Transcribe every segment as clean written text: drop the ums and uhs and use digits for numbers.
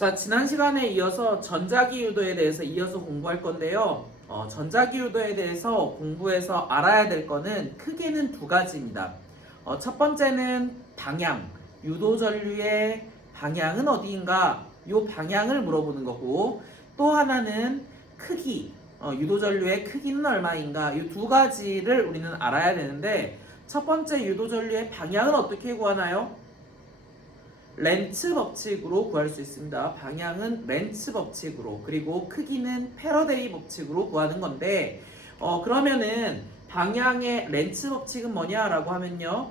자, 지난 시간에 이어서 전자기 유도에 대해서 이어서 공부할 건데요. 전자기 유도에 대해서 공부해서 알아야 될 거는 크게는 두 가지입니다. 첫 번째는 방향, 유도 전류의 방향은 어디인가? 이 방향을 물어보는 거고, 또 하나는 크기, 유도 전류의 크기는 얼마인가? 이 두 가지를 우리는 알아야 되는데, 첫 번째 유도 전류의 방향은 어떻게 구하나요? 렌츠 법칙으로 구할 수 있습니다. 방향은 렌츠 법칙으로, 그리고 크기는 패러데이 법칙으로 구하는 건데, 그러면은 방향의 렌츠 법칙은 뭐냐라고 하면요,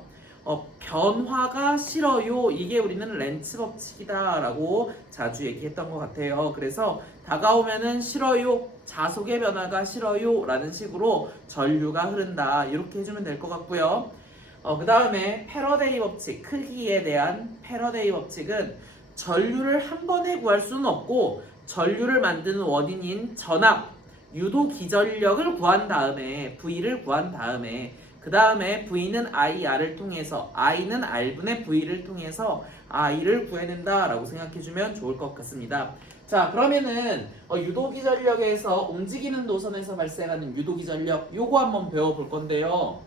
변화가 싫어요. 이게 우리는 렌츠 법칙이다라고 자주 얘기했던 것 같아요. 그래서 다가오면은 싫어요, 자속의 변화가 싫어요 라는 식으로 전류가 흐른다, 이렇게 해주면 될 것 같고요. 그 다음에 패러데이 법칙, 크기에 대한 패러데이 법칙은 전류를 한 번에 구할 수는 없고, 전류를 만드는 원인인 전압, 유도 기전력을 구한 다음에, V를 구한 다음에, 그 다음에 V는 IR을 통해서, I는 R분의 V를 통해서 I를 구해낸다 라고 생각해주면 좋을 것 같습니다. 자, 그러면은 유도 기전력에서 움직이는 노선에서 발생하는 유도 기전력, 요거 한번 배워볼 건데요.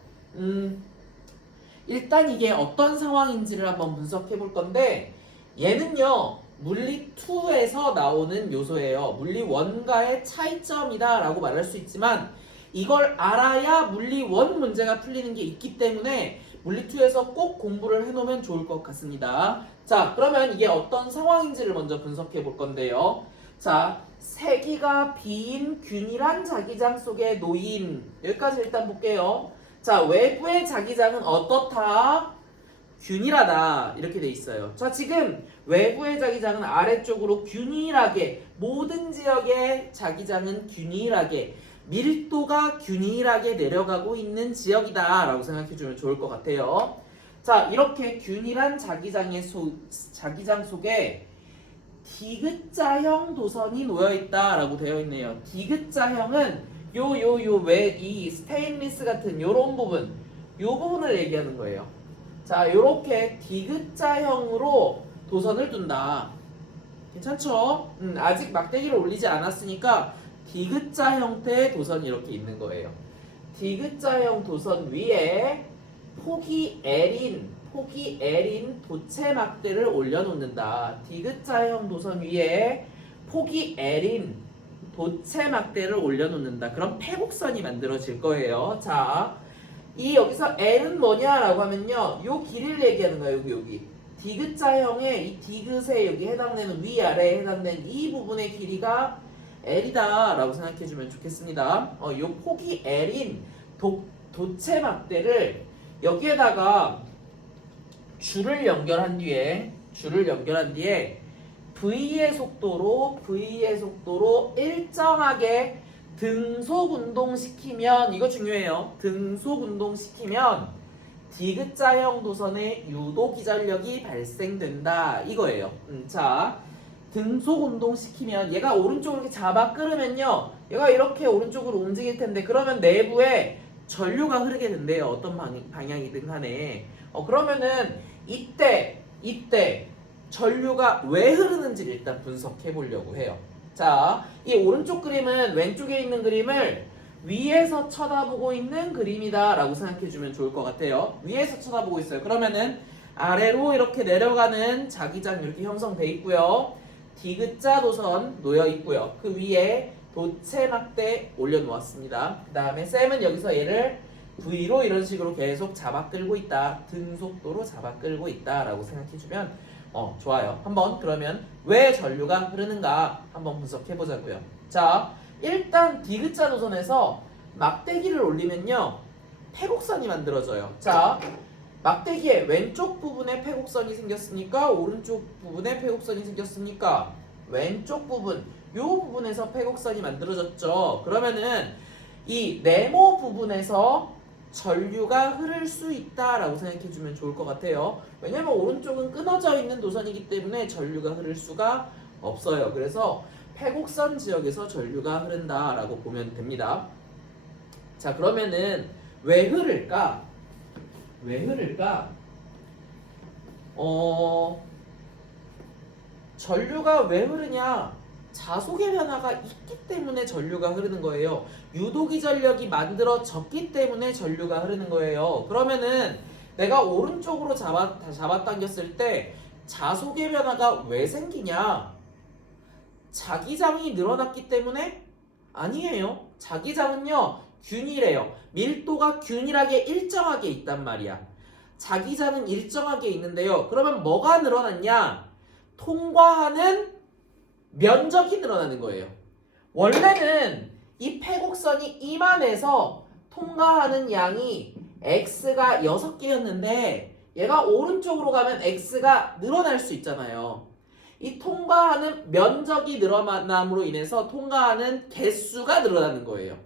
일단 이게 어떤 상황인지를 한번 분석해 볼 건데, 얘는요 물리 2에서 나오는 요소예요. 물리 1과의 차이점이다 라고 말할 수 있지만, 이걸 알아야 물리 1 문제가 풀리는 게 있기 때문에 물리 2에서 꼭 공부를 해놓으면 좋을 것 같습니다. 자, 그러면 이게 어떤 상황인지를 먼저 분석해 볼 건데요. 자, 세기가 비인 균일한 자기장 속에 놓인, 여기까지 일단 볼게요. 자, 외부의 자기장은 어떻다? 균일하다, 이렇게 돼 있어요. 자, 지금 외부의 자기장은 아래쪽으로 균일하게, 모든 지역의 자기장은 균일하게, 밀도가 균일하게 내려가고 있는 지역이다 라고 생각해주면 좋을 것 같아요. 자, 이렇게 균일한 자기장 속에 디귿자형 도선이 놓여있다 라고 되어 있네요. 디귿자형은 왜 이 스테인리스 같은 요런 부분, 요 부분을 얘기하는 거예요. 자, 요렇게 디귿자형으로 도선을 둔다. 괜찮죠? 아직 막대기를 올리지 않았으니까 디귿자 형태의 도선이 이렇게 있는 거예요. 디귿자형 도선 위에 폭이 L인 도체 막대를 올려놓는다. 디귿자형 도선 위에 폭이 L인 도체 막대를 올려놓는다. 그럼 패곡선이 만들어질 거예요. 자, 이 여기서 L은 뭐냐라고 하면요, 요 길이를 얘기하는 거예요. 여기 디귿자형의 이 디귿에 여기 해당되는, 위아래에 해당되는 이 부분의 길이가 L이다 라고 생각해주면 좋겠습니다. 요 폭이 L인 도체 막대를 여기에다가 줄을 연결한 뒤에 V의 속도로 일정하게 등속 운동시키면, 이거 중요해요. 등속 운동시키면 디귿자형 도선의 유도 기전력이 발생된다, 이거예요. 자, 등속 운동시키면 얘가 오른쪽으로 이렇게 잡아 끌으면요, 얘가 이렇게 오른쪽으로 움직일 텐데, 그러면 내부에 전류가 흐르게 된대요. 어떤 방향이든 간에. 그러면은 이때 전류가 왜 흐르는지를 일단 분석해 보려고 해요. 자, 이 오른쪽 그림은 왼쪽에 있는 그림을 위에서 쳐다보고 있는 그림이다 라고 생각해주면 좋을 것 같아요. 위에서 쳐다보고 있어요. 그러면은 아래로 이렇게 내려가는 자기장 이렇게 형성돼 있고요. 디귿자 도선 놓여 있고요. 그 위에 도체 막대 올려놓았습니다. 그 다음에 쌤은 여기서 얘를 V로 이런 식으로 계속 잡아 끌고 있다, 등속도로 잡아 끌고 있다 라고 생각해주면 좋아요. 한번 그러면 왜 전류가 흐르는가 한번 분석해 보자고요. 자, 일단 디귿자 도선에서 막대기를 올리면요, 패곡선이 만들어져요. 자, 막대기의 왼쪽 부분에 패곡선이 생겼으니까 오른쪽 부분에 패곡선이 생겼으니까 왼쪽 부분, 요 부분에서 패곡선이 만들어졌죠. 그러면은 이 네모 부분에서 전류가 흐를 수 있다라고 생각해주면 좋을 것 같아요. 왜냐면 오른쪽은 끊어져 있는 도선이기 때문에 전류가 흐를 수가 없어요. 그래서 패곡선 지역에서 전류가 흐른다라고 보면 됩니다. 자, 그러면은 왜 흐를까? 전류가 왜 흐르냐? 자속의 변화가 있기 때문에 전류가 흐르는 거예요. 유도기 전력이 만들어졌기 때문에 전류가 흐르는 거예요. 그러면은 내가 오른쪽으로 잡아당겼을 때 자속의 변화가 왜 생기냐? 자기장이 늘어났기 때문에? 아니에요. 자기장은요 균일해요. 밀도가 균일하게 일정하게 있단 말이야. 자기장은 일정하게 있는데요. 그러면 뭐가 늘어났냐? 통과하는 면적이 늘어나는 거예요. 원래는 이 패곡선이 이만해서 통과하는 양이 x가 6개였는데 얘가 오른쪽으로 가면 x가 늘어날 수 있잖아요. 이 통과하는 면적이 늘어남으로 인해서 통과하는 개수가 늘어나는 거예요.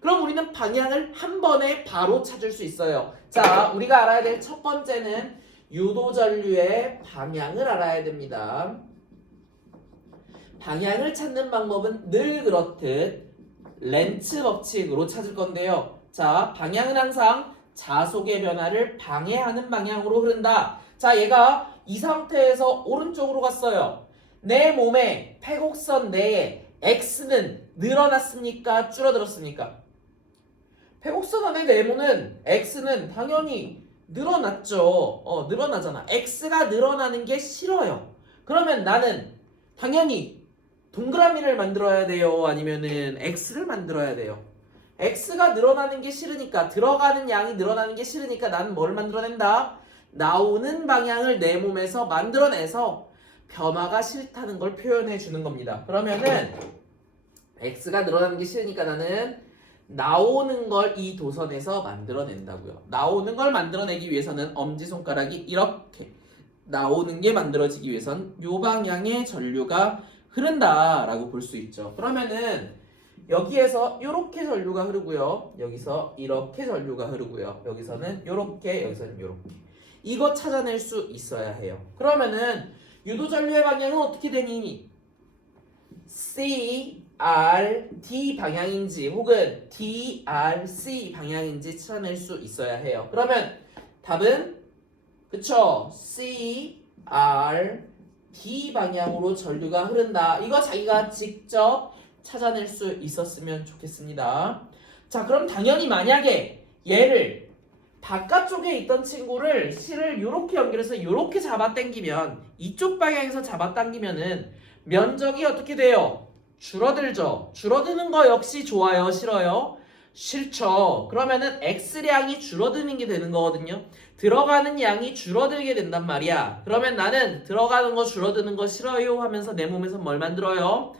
그럼 우리는 방향을 한 번에 바로 찾을 수 있어요. 자, 우리가 알아야 될 첫 번째는 유도전류의 방향을 알아야 됩니다. 방향을 찾는 방법은 늘 그렇듯 렌츠 법칙으로 찾을 건데요. 자, 방향은 항상 자속의 변화를 방해하는 방향으로 흐른다. 자, 얘가 이 상태에서 오른쪽으로 갔어요. 내 몸에 패곡선 내에 x는 늘어났습니까? 줄어들었습니까? 패곡선 안에 네모는 x는 당연히 늘어났죠. 늘어나잖아. x가 늘어나는 게 싫어요. 그러면 나는 당연히 동그라미를 만들어야 돼요? 아니면은 x를 만들어야 돼요? x가 늘어나는 게 싫으니까, 들어가는 양이 늘어나는 게 싫으니까 나는 뭘 만들어낸다? 나오는 방향을 내 몸에서 만들어내서 변화가 싫다는 걸 표현해 주는 겁니다. 그러면은 x가 늘어나는 게 싫으니까 나는 나오는 걸 이 도선에서 만들어낸다고요. 나오는 걸 만들어내기 위해서는 엄지손가락이 이렇게 나오는 게 만들어지기 위해선 이 방향의 전류가 흐른다라고 볼 수 있죠. 그러면은 여기에서 이렇게 전류가 흐르고요. 여기서 이렇게 전류가 흐르고요. 여기서는 이렇게, 여기서는 이렇게. 이거 찾아낼 수 있어야 해요. 그러면은 유도 전류의 방향은 어떻게 되니? C, R, D 방향인지 혹은 D, R, C 방향인지 찾아낼 수 있어야 해요. 그러면 답은 그쵸? C, R, D 방향으로 전류가 흐른다. 이거 자기가 직접 찾아낼 수 있었으면 좋겠습니다. 자, 그럼 당연히 만약에 얘를 바깥쪽에 있던 친구를 C를 이렇게 연결해서 이렇게 잡아당기면, 이쪽 방향에서 잡아당기면은 면적이 어떻게 돼요? 줄어들죠. 줄어드는 거 역시 좋아요? 싫어요? 싫죠. 그러면은 X량이 줄어드는 게 되는 거거든요. 들어가는 양이 줄어들게 된단 말이야. 그러면 나는 들어가는 거 줄어드는 거 싫어요 하면서 내 몸에서 뭘 만들어요?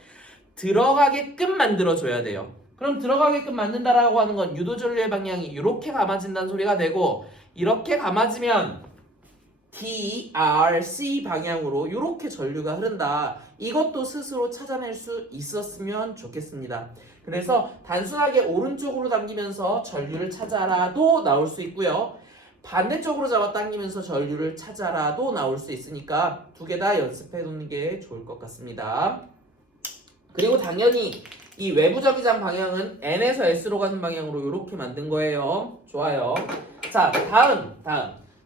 들어가게끔 만들어줘야 돼요. 그럼 들어가게끔 만든다라고 하는 건 유도전류의 방향이 이렇게 감아진다는 소리가 되고, 이렇게 감아지면 D, R, C 방향으로 이렇게 전류가 흐른다. 이것도 스스로 찾아낼 수 있었으면 좋겠습니다. 그래서 단순하게 오른쪽으로 당기면서 전류를 찾아라도 나올 수 있고요. 반대쪽으로 잡아당기면서 전류를 찾아라도 나올 수 있으니까 두 개 다 연습해 두는 게 좋을 것 같습니다. 그리고 당연히 이 외부 저기장 방향은 N에서 S로 가는 방향으로 이렇게 만든 거예요. 좋아요. 자, 다음.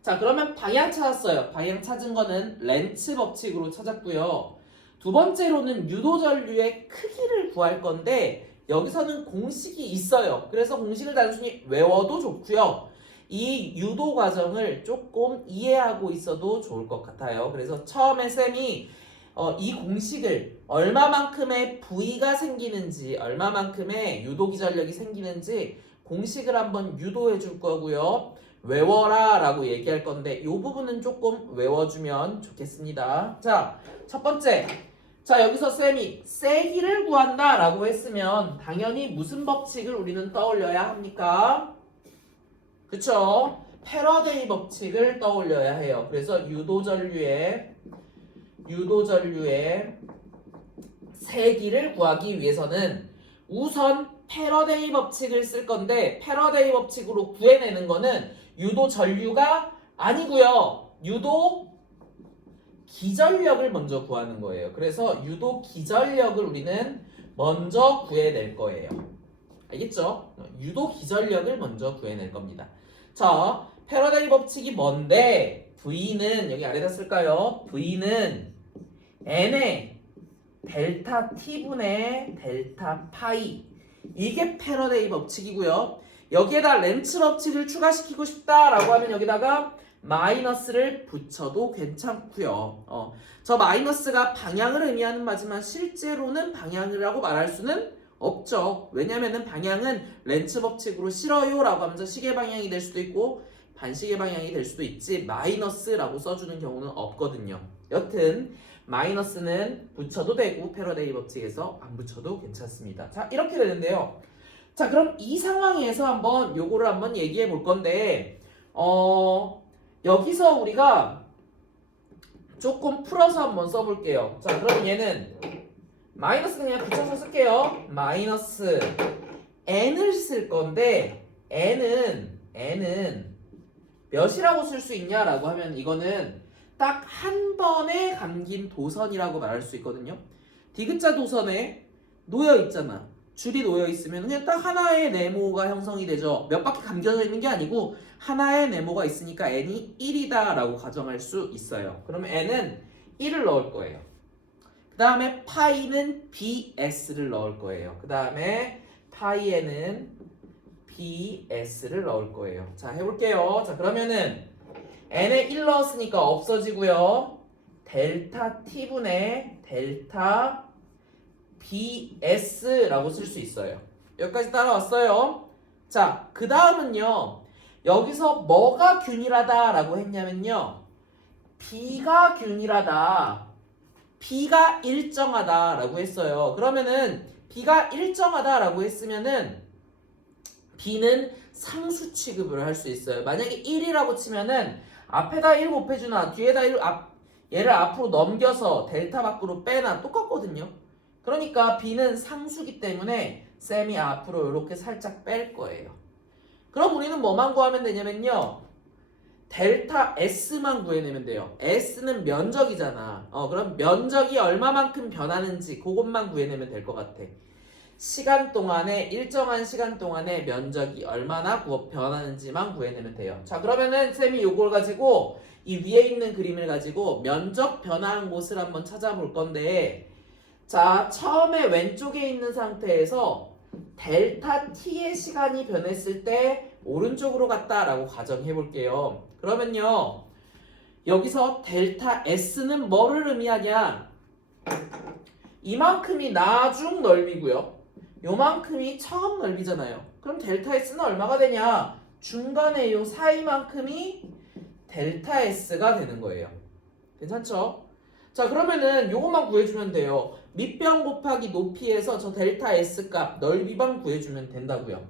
자, 그러면 방향 찾았어요. 방향 찾은 거는 렌츠 법칙으로 찾았고요. 두 번째로는 유도전류의 크기를 구할 건데 여기서는 공식이 있어요. 그래서 공식을 단순히 외워도 좋고요. 이 유도 과정을 조금 이해하고 있어도 좋을 것 같아요. 그래서 처음에 쌤이 이 공식을 얼마만큼의 V가 생기는지, 얼마만큼의 유도기전력이 생기는지 공식을 한번 유도해 줄 거고요. 외워라 라고 얘기할 건데 이 부분은 조금 외워주면 좋겠습니다. 자, 첫 번째. 자, 여기서 쌤이 세기를 구한다 라고 했으면 당연히 무슨 법칙을 우리는 떠올려야 합니까? 그쵸? 패러데이 법칙을 떠올려야 해요. 그래서 유도전류의 세기를 구하기 위해서는 우선 패러데이 법칙을 쓸 건데, 패러데이 법칙으로 구해내는 거는 유도 전류가 아니고요. 유도 기전력을 먼저 구하는 거예요. 그래서 유도 기전력을 우리는 먼저 구해낼 거예요. 알겠죠? 유도 기전력을 먼저 구해낼 겁니다. 자, 패러데이 법칙이 뭔데? V는 여기 아래다 쓸까요? V는 n의 델타 t분의 델타 파이 이게 패러데이 법칙이고요. 여기에다 렌츠 법칙을 추가시키고 싶다라고 하면 여기다가 마이너스를 붙여도 괜찮고요. 저 마이너스가 방향을 의미하는 바지만 실제로는 방향이라고 말할 수는 없죠. 왜냐면은 방향은 렌츠 법칙으로 싫어요라고 하면서 시계 방향이 될 수도 있고 반시계 방향이 될 수도 있지 마이너스라고 써주는 경우는 없거든요. 여튼 마이너스는 붙여도 되고 패러데이 법칙에서 안 붙여도 괜찮습니다. 자, 이렇게 되는데요. 자, 그럼 이 상황에서 한번 요거를 한번 얘기해 볼 건데 여기서 우리가 조금 풀어서 한번 써볼게요. 자, 그럼 얘는 마이너스 그냥 붙여서 쓸게요. 마이너스 n을 쓸 건데 n은 몇이라고 쓸 수 있냐라고 하면 이거는 딱 한 번에 감긴 도선이라고 말할 수 있거든요. 디귿자 도선에 놓여 있잖아. 줄이 놓여 있으면 그냥 딱 하나의 네모가 형성이 되죠. 몇 바퀴 감겨져 있는 게 아니고 하나의 네모가 있으니까 n이 1이다 라고 가정할 수 있어요. 그러면 n은 1을 넣을 거예요. 그 다음에 파이는 bs를 넣을 거예요. 그 다음에 파이에는 bs를 넣을 거예요. 자, 해볼게요. 자, 그러면은 n에 1 넣었으니까 없어지고요. 델타 t분의 델타 bs라고 쓸 수 있어요. 여기까지 따라왔어요. 자, 그 다음은요. 여기서 뭐가 균일하다 라고 했냐면요. b가 균일하다. b가 일정하다 라고 했어요. 그러면은 b가 일정하다 라고 했으면은 b는 상수 취급을 할 수 있어요. 만약에 1이라고 치면은 앞에다 1 곱해주나 뒤에다 1 얘를 앞으로 넘겨서 델타 밖으로 빼나 똑같거든요. 그러니까 b는 상수기 때문에 쌤이 앞으로 이렇게 살짝 뺄 거예요. 그럼 우리는 뭐만 구하면 되냐면요. 델타 s만 구해내면 돼요. s는 면적이잖아. 그럼 면적이 얼마만큼 변하는지 그것만 구해내면 될 것 같아. 시간 동안에 일정한 시간 동안에 면적이 얼마나 변하는지만 구해내면 돼요. 자, 그러면은 쌤이 요걸 가지고 이 위에 있는 그림을 가지고 면적 변화한 곳을 한번 찾아볼 건데 자, 처음에 왼쪽에 있는 상태에서 델타 t의 시간이 변했을 때 오른쪽으로 갔다라고 가정해 볼게요. 그러면요. 여기서 델타 s는 뭐를 의미하냐? 이만큼이 나중 넓이고요. 요만큼이 처음 넓이잖아요. 그럼 델타 s는 얼마가 되냐? 중간에 요 사이만큼이 델타 s가 되는 거예요. 괜찮죠? 자, 그러면은 요것만 구해주면 돼요. 밑변 곱하기 높이에서 저 델타 s 값 넓이만 구해주면 된다고요.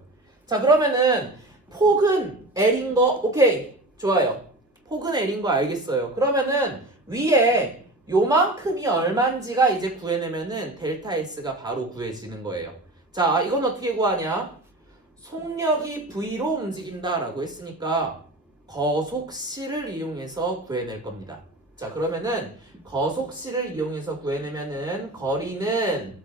자, 그러면은 폭은 L인 거 오케이 좋아요. 폭은 L인 거 알겠어요. 그러면은 위에 요만큼이 얼만지가 이제 구해내면은 델타 s가 바로 구해지는 거예요. 자, 이건 어떻게 구하냐? 속력이 V로 움직인다 라고 했으니까 거속시를 이용해서 구해낼 겁니다. 자, 그러면은 거속시를 이용해서 구해내면은 거리는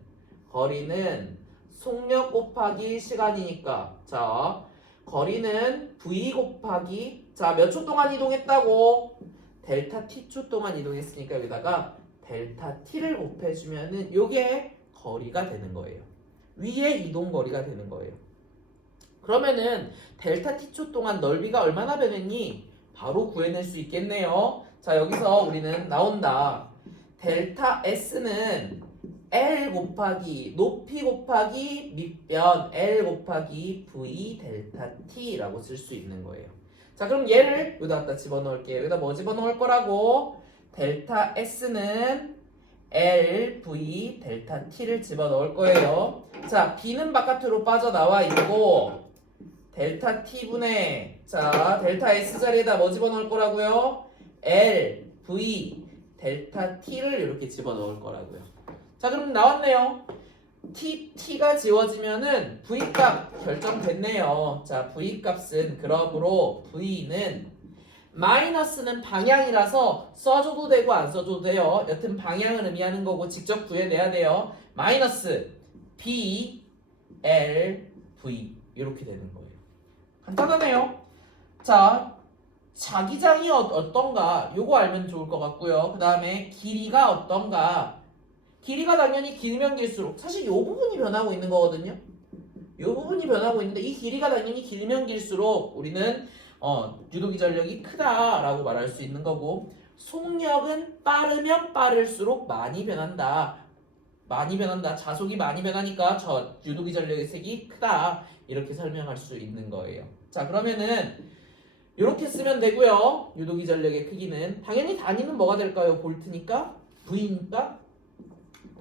속력 곱하기 시간이니까 자, 거리는 V 곱하기 자, 몇 초 동안 이동했다고? 델타 t초 동안 이동했으니까 여기다가 델타 t를 곱해주면은 요게 거리가 되는 거예요. 위에 이동 거리가 되는 거예요. 그러면은 델타 t초 동안 넓이가 얼마나 변했니? 바로 구해낼 수 있겠네요. 자, 여기서 우리는 나온다. 델타 s는 L 곱하기 높이 곱하기 밑변 L 곱하기 V 델타 t라고 쓸 수 있는 거예요. 자, 그럼 얘를 여기다 갖다 집어넣을게요. 여기다 뭐 집어넣을 거라고? 델타 s는 L, V, 델타 t를 집어넣을 거예요. 자, b는 바깥으로 빠져나와 있고 델타 t분의 자, 델타 s 자리에다 뭐 집어넣을 거라고요? L, V, 델타 t를 이렇게 집어넣을 거라고요. 자, 그럼 나왔네요. t가 지워지면은 v값 결정됐네요. 자, v값은 그러므로 v는 마이너스는 방향이라서 써줘도 되고 안 써줘도 돼요. 여튼 방향을 의미하는 거고 직접 구해내야 돼요. 마이너스 b, l, v 이렇게 되는 거예요. 간단하네요. 자, 자기장이 어떤가 요거 알면 좋을 것 같고요. 그 다음에 길이가 어떤가. 길이가 당연히 길면 길수록 사실 요 부분이 변하고 있는 거거든요. 요 부분이 변하고 있는데 이 길이가 당연히 길면 길수록 우리는 유도기 전력이 크다라고 말할 수 있는 거고, 속력은 빠르면 빠를수록 많이 변한다. 많이 변한다. 자속이 많이 변하니까 저 유도기 전력의 색이 크다. 이렇게 설명할 수 있는 거예요. 자, 그러면은 이렇게 쓰면 되고요. 유도기 전력의 크기는 당연히 단위는 뭐가 될까요? 볼트니까 V니까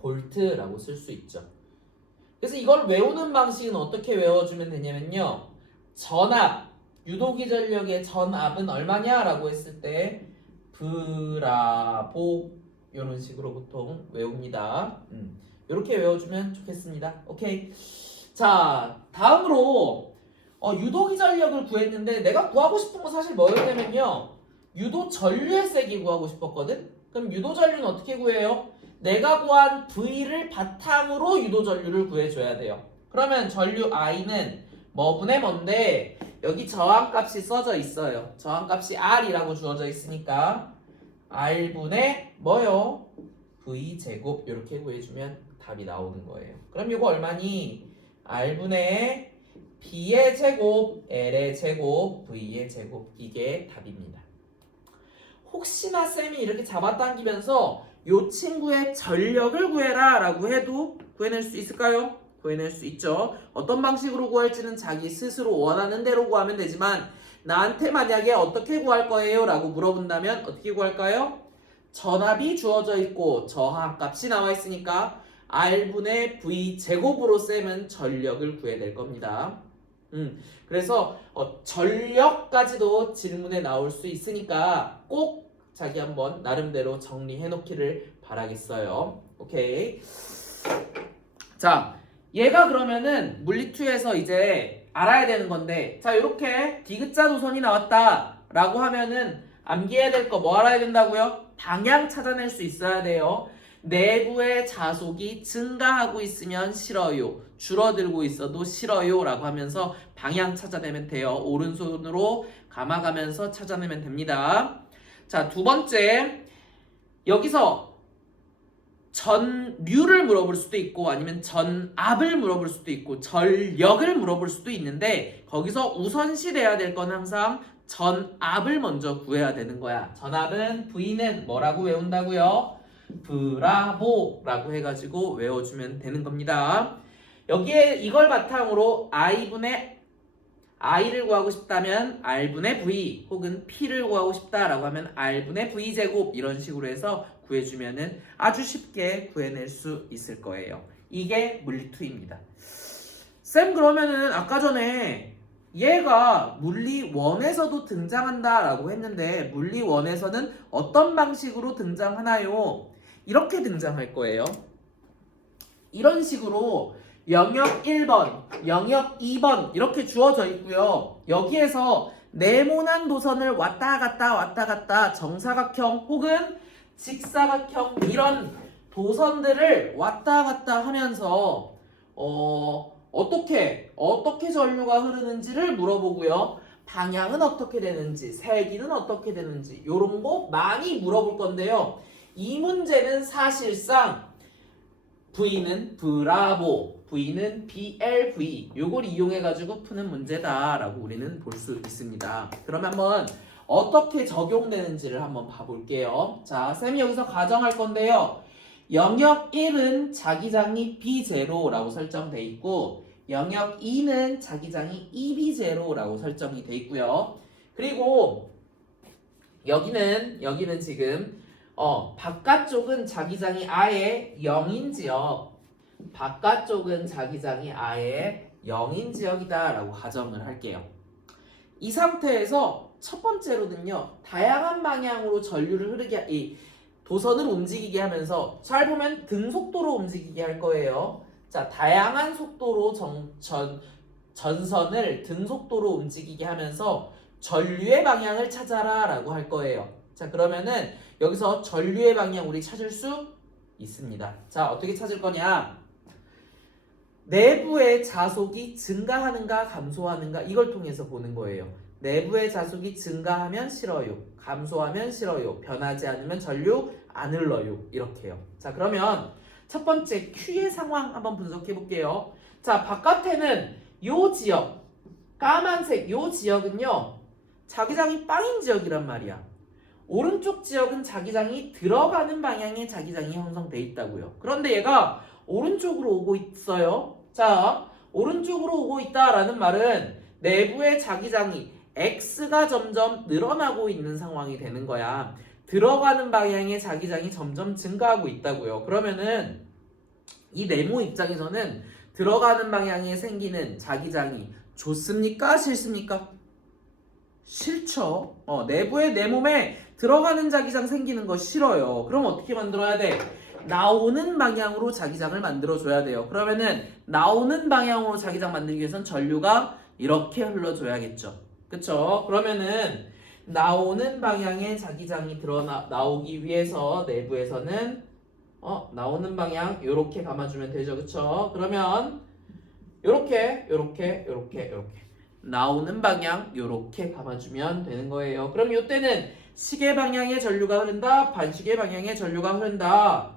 볼트라고 쓸 수 있죠. 그래서 이걸 외우는 방식은 어떻게 외워주면 되냐면요. 전압, 유도기 전력의 전압은 얼마냐라고 했을 때 브라보 이런 식으로 보통 외웁니다. 이렇게 외워주면 좋겠습니다. 오케이. 자, 다음으로 유도기 전력을 구했는데 내가 구하고 싶은 거 사실 뭐였냐면요. 유도 전류의 세기 구하고 싶었거든. 그럼 유도 전류는 어떻게 구해요? 내가 구한 V를 바탕으로 유도 전류를 구해줘야 돼요. 그러면 전류 I는 뭐분의 뭔데 여기 저항값이 써져 있어요. 저항값이 R이라고 주어져 있으니까 R분의 뭐요? V제곱 이렇게 구해주면 답이 나오는 거예요. 그럼 이거 얼마니? R분의 B의 제곱, L의 제곱, V의 제곱 이게 답입니다. 혹시나 쌤이 이렇게 잡아당기면서 요 친구의 전력을 구해라 라고 해도 구해낼 수 있을까요? 구해낼 수 있죠. 어떤 방식으로 구할지는 자기 스스로 원하는 대로 구하면 되지만 나한테 만약에 어떻게 구할 거예요? 라고 물어본다면 어떻게 구할까요? 전압이 주어져 있고 저항값이 나와 있으니까 R분의 V 제곱으로 쌤은 전력을 구해낼 겁니다. 그래서 전력까지도 질문에 나올 수 있으니까 꼭 자기 한번 나름대로 정리해 놓기를 바라겠어요. 오케이. 자, 얘가 그러면은 물리2에서 이제 알아야 되는 건데, 자, 이렇게 디귿자 노선이 나왔다 라고 하면은 암기해야 될 거 뭐 알아야 된다고요? 방향 찾아낼 수 있어야 돼요. 내부의 자속이 증가하고 있으면 싫어요. 줄어들고 있어도 싫어요 라고 하면서 방향 찾아내면 돼요. 오른손으로 감아가면서 찾아내면 됩니다. 자, 두 번째, 여기서 전류를 물어볼 수도 있고 아니면 전압을 물어볼 수도 있고 전력을 물어볼 수도 있는데 거기서 우선시 돼야 될 건 항상 전압을 먼저 구해야 되는 거야. 전압은 V는 뭐라고 외운다고요? 브라보라고 해가지고 외워주면 되는 겁니다. 여기에 이걸 바탕으로 I를 구하고 싶다면 R분의 V 혹은 P를 구하고 싶다라고 하면 R분의 V제곱 이런 식으로 해서 구해주면은 아주 쉽게 구해낼 수 있을 거예요. 이게 물리2입니다. 쌤, 그러면은 아까 전에 얘가 물리1에서도 등장한다라고 했는데 물리1에서는 어떤 방식으로 등장하나요? 이렇게 등장할 거예요. 이런 식으로 영역 1번, 영역 2번 이렇게 주어져 있고요. 여기에서 네모난 도선을 왔다 갔다 정사각형 혹은 직사각형 이런 도선들을 왔다 갔다 하면서 어떻게 전류가 흐르는지를 물어보고요. 방향은 어떻게 되는지, 세기는 어떻게 되는지 이런 거 많이 물어볼 건데요. 이 문제는 사실상 V는 브라보, V는 BLV 요걸 이용해가지고 푸는 문제다라고 우리는 볼 수 있습니다. 그럼 한번 어떻게 적용되는지를 한번 봐볼게요. 자, 쌤이 여기서 가정할 건데요. 영역 1은 자기장이 B0라고 설정돼 있고 영역 2는 자기장이 EB0라고 설정이 돼 있고요. 그리고 여기는 지금 바깥쪽은 자기장이 아예 0인 지역, 바깥쪽은 자기장이 아예 0인 지역이다 라고 가정을 할게요. 이 상태에서 첫 번째로는요, 다양한 방향으로 전류를 흐르게, 이 도선을 움직이게 하면서 잘 보면 등속도로 움직이게 할 거예요. 자, 다양한 속도로 전선을 등속도로 움직이게 하면서 전류의 방향을 찾아라 라고 할 거예요. 자, 그러면은 여기서 전류의 방향 우리 찾을 수 있습니다. 자, 어떻게 찾을 거냐? 내부의 자속이 증가하는가 감소하는가 이걸 통해서 보는 거예요. 내부의 자속이 증가하면 싫어요. 감소하면 싫어요. 변하지 않으면 전류 안 흘러요. 이렇게요. 자, 그러면 첫 번째 Q의 상황 한번 분석해 볼게요. 자, 바깥에는 요 지역, 까만색 요 지역은요. 자기장이 빵인 지역이란 말이야. 오른쪽 지역은 자기장이 들어가는 방향에 자기장이 형성돼 있다고요. 그런데 얘가 오른쪽으로 오고 있어요. 자, 오른쪽으로 오고 있다라는 말은 내부의 자기장이 X가 점점 늘어나고 있는 상황이 되는 거야. 들어가는 방향의 자기장이 점점 증가하고 있다고요. 그러면은 이 네모 입장에서는 들어가는 방향에 생기는 자기장이 좋습니까? 싫습니까? 싫죠. 내부의 내 몸에 들어가는 자기장 생기는 거 싫어요. 그럼 어떻게 만들어야 돼? 나오는 방향으로 자기장을 만들어줘야 돼요. 그러면은 나오는 방향으로 자기장 만들기 위해선 전류가 이렇게 흘러줘야겠죠. 그쵸? 그러면은 나오는 방향의 자기장이 나오기 위해서 내부에서는 나오는 방향 이렇게 감아주면 되죠. 그쵸? 그러면 요렇게 나오는 방향 요렇게 감아주면 되는 거예요. 그럼 이때는 시계 방향의 전류가 흐른다, 반시계 방향의 전류가 흐른다,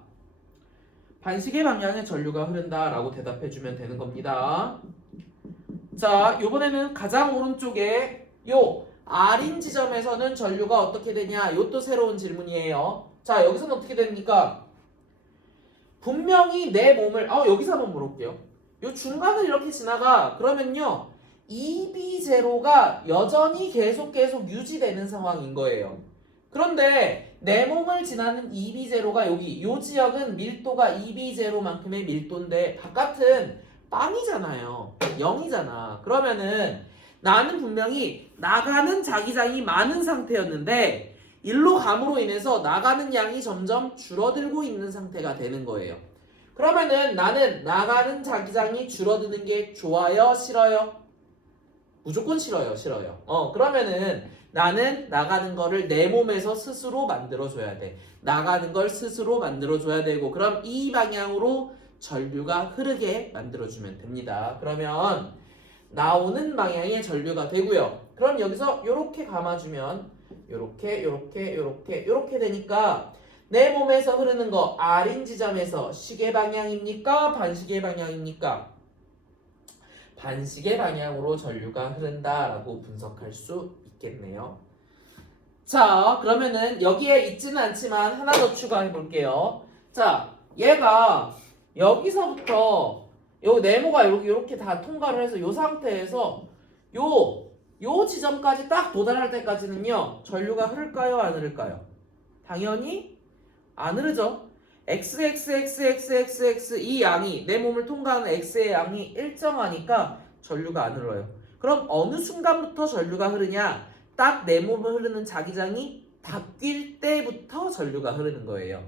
반시계 방향의 전류가 흐른다 라고 대답해주면 되는 겁니다. 자, 요번에는 가장 오른쪽에 요 R인 지점에서는 전류가 어떻게 되냐, 요또 새로운 질문이에요. 자, 여기서는 어떻게 됩니까? 분명히 내 몸을 여기서 한번 물어볼게요. 요 중간을 이렇게 지나가. 그러면요 EB0가 여전히 계속 유지되는 상황인 거예요. 그런데 내 몸을 지나는 EB0가 여기 요 지역은 밀도가 EB0만큼의 밀도인데 바깥은 빵이잖아요. 0이잖아. 그러면은 나는 분명히 나가는 자기장이 많은 상태였는데 일로 감으로 인해서 나가는 양이 점점 줄어들고 있는 상태가 되는 거예요. 그러면은 나는 나가는 자기장이 줄어드는 게 좋아요? 싫어요? 무조건 싫어요. 그러면은 나는 나가는 거를 내 몸에서 스스로 만들어줘야 돼. 나가는 걸 스스로 만들어줘야 되고, 그럼 이 방향으로 전류가 흐르게 만들어주면 됩니다. 그러면 나오는 방향의 전류가 되고요. 그럼 여기서 요렇게 감아주면 요렇게 되니까 내 몸에서 흐르는 거 R인 지점에서 시계 방향입니까? 반시계 방향입니까? 반시계 방향으로 전류가 흐른다라고 분석할 수 있겠네요. 자, 그러면은 여기에 있지는 않지만 하나 더 추가해 볼게요. 자, 얘가 여기서부터 요 네모가 이렇게 다 통과를 해서 요 상태에서 요 지점까지 딱 도달할 때까지는요 전류가 흐를까요? 안 흐를까요? 당연히 안 흐르죠. XXXXXX 이 양이 내 몸을 통과하는 X의 양이 일정하니까 전류가 안 흘러요. 그럼 어느 순간부터 전류가 흐르냐? 딱 내 몸을 흐르는 자기장이 바뀔 때부터 전류가 흐르는 거예요.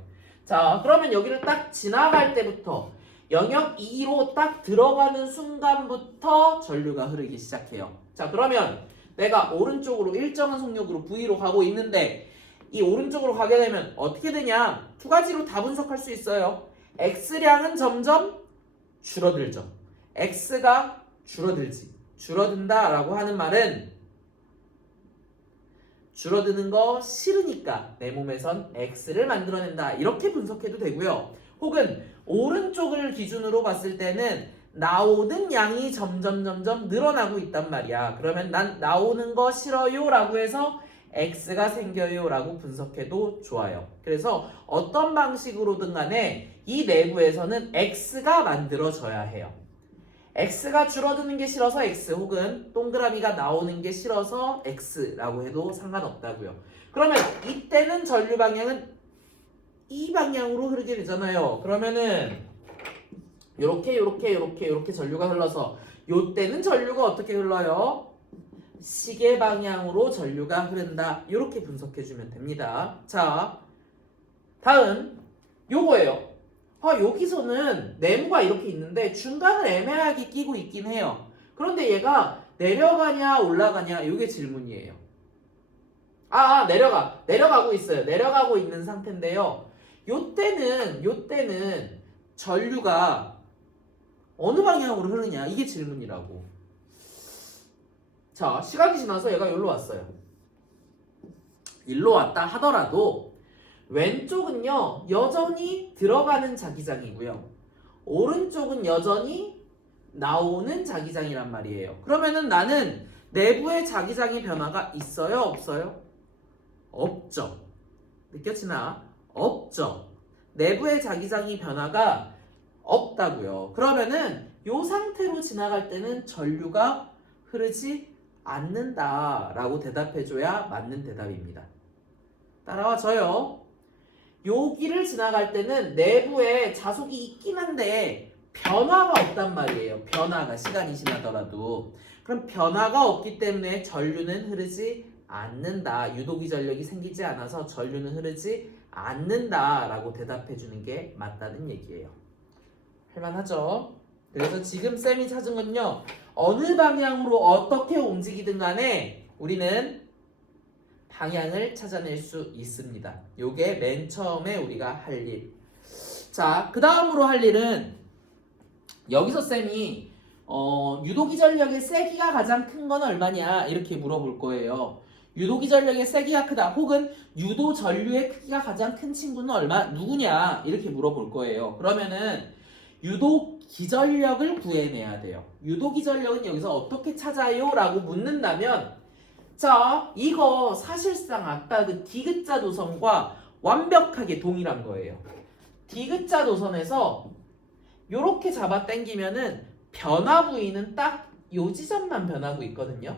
자, 그러면 여기를 딱 지나갈 때부터 영역 2로 딱 들어가는 순간부터 전류가 흐르기 시작해요. 자, 그러면 내가 오른쪽으로 일정한 속력으로 V로 가고 있는데 이 오른쪽으로 가게 되면 어떻게 되냐? 두 가지로 다 분석할 수 있어요. X량은 점점 줄어들죠. X가 줄어든다라고 하는 말은 줄어드는 거 싫으니까 내 몸에선 X를 만들어낸다. 이렇게 분석해도 되고요. 혹은 오른쪽을 기준으로 봤을 때는 나오는 양이 점점 늘어나고 있단 말이야. 그러면 난 나오는 거 싫어요 라고 해서 X가 생겨요 라고 분석해도 좋아요. 그래서 어떤 방식으로든 간에 이 내부에서는 X가 만들어져야 해요. X가 줄어드는 게 싫어서 X 혹은 동그라미가 나오는 게 싫어서 X라고 해도 상관없다고요. 그러면 이때는 전류 방향은 이 방향으로 흐르게 되잖아요. 그러면은 요렇게 전류가 흘러서 요때는 전류가 어떻게 흘러요? 시계 방향으로 전류가 흐른다. 이렇게 분석해주면 됩니다. 자, 다음 요거예요. 여기서는 네모가 이렇게 있는데 중간을 애매하게 끼고 있긴 해요. 그런데 얘가 내려가냐 올라가냐 이게 질문이에요. 내려가고 있어요. 내려가고 있는 상태인데요. 요때는 전류가 어느 방향으로 흐르냐 이게 질문이라고. 자, 시간이 지나서 얘가 여기로 왔어요. 일로 왔다 하더라도 왼쪽은요 여전히 들어가는 자기장이고요. 오른쪽은 여전히 나오는 자기장이란 말이에요. 그러면은 나는 내부의 자기장의 변화가 있어요? 없어요? 없죠. 느껴지나? 없죠. 내부의 자기장이 변화가 없다고요. 그러면은 이 상태로 지나갈 때는 전류가 흐르지 않는다라고 대답해줘야 맞는 대답입니다. 따라와줘요. 여기를 지나갈 때는 내부에 자속이 있긴 한데 변화가 없단 말이에요. 변화가 시간이 지나더라도. 그럼 변화가 없기 때문에 전류는 흐르지 않는다. 유도기 전력이 생기지 않아서 전류는 흐르지 않는다라고 대답해주는 게 맞다는 얘기예요. 할만하죠? 그래서 지금 쌤이 찾은 건요. 어느 방향으로 어떻게 움직이든 간에 우리는 방향을 찾아낼 수 있습니다. 요게 맨 처음에 우리가 할 일. 자, 그 다음으로 할 일은 여기서 쌤이 유도기 전력의 세기가 가장 큰 건 얼마냐 이렇게 물어볼 거예요. 유도기 전력의 세기가 크다 혹은 유도 전류의 크기가 가장 큰 친구는 누구냐 이렇게 물어볼 거예요. 그러면은 유도 기전력을 구해내야 돼요. 유도 기전력은 여기서 어떻게 찾아요? 라고 묻는다면 자, 이거 사실상 아까 그 디귿자 도선과 완벽하게 동일한 거예요. 디귿자 도선에서 요렇게 잡아 당기면은 변화 부위는 딱 요 지점만 변하고 있거든요.